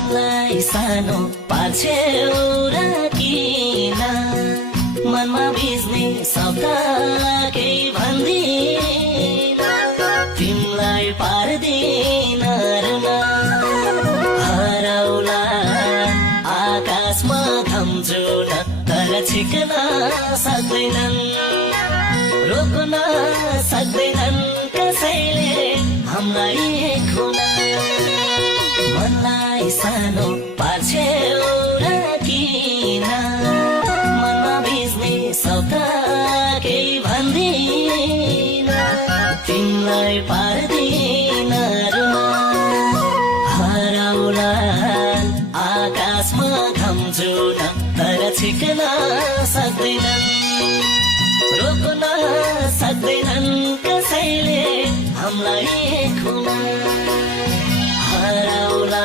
मनलाई सानो पार्छेउ र किन मनमा भिज्ने शब्द केही भन्दिन तिमीलाई पार्दिन रुन हराउला आकाशमा घम्जुन तर छिक्न सक्दैनन् रोक्न सक्दैनन् कसैले हामीलाई खुन मनलाई सानो पार्छेउ र किन मनमा भिज्ने शब्द केही भन्दिन तिमीलाई पार्दिन रुन हराउला आकाशमा घम्जुन तर छिक्न सक्दैनन् रोक्न सक्दैनन् कसैले हामीलाई खुन हराउला